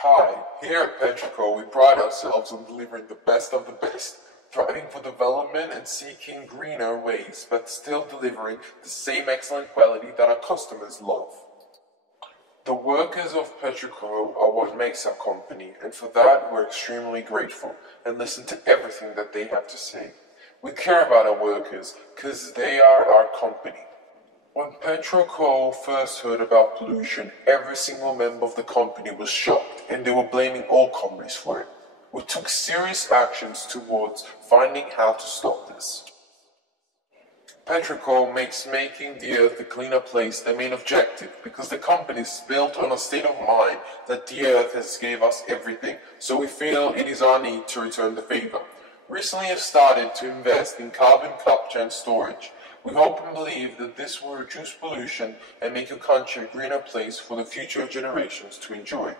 Hi, here at Petrichor we pride ourselves on delivering the best of the best, striving for development and seeking greener ways, but still delivering the same excellent quality that our customers love. The workers of Petrichor are what makes our company, and for that we're extremely grateful and listen to everything that they have to say. We care about our workers because they are our company. When Petrichor first heard about pollution, every single member of the company was shocked and they were blaming all companies for it. We took serious actions towards finding how to stop this. Petrichor makes making the earth a cleaner place their main objective because the company is built on a state of mind that the earth has gave us everything, so we feel it is our need to return the favor. Recently have started to invest in carbon capture and storage. We hope and believe that this will reduce pollution and make your country a greener place for the future generations to enjoy.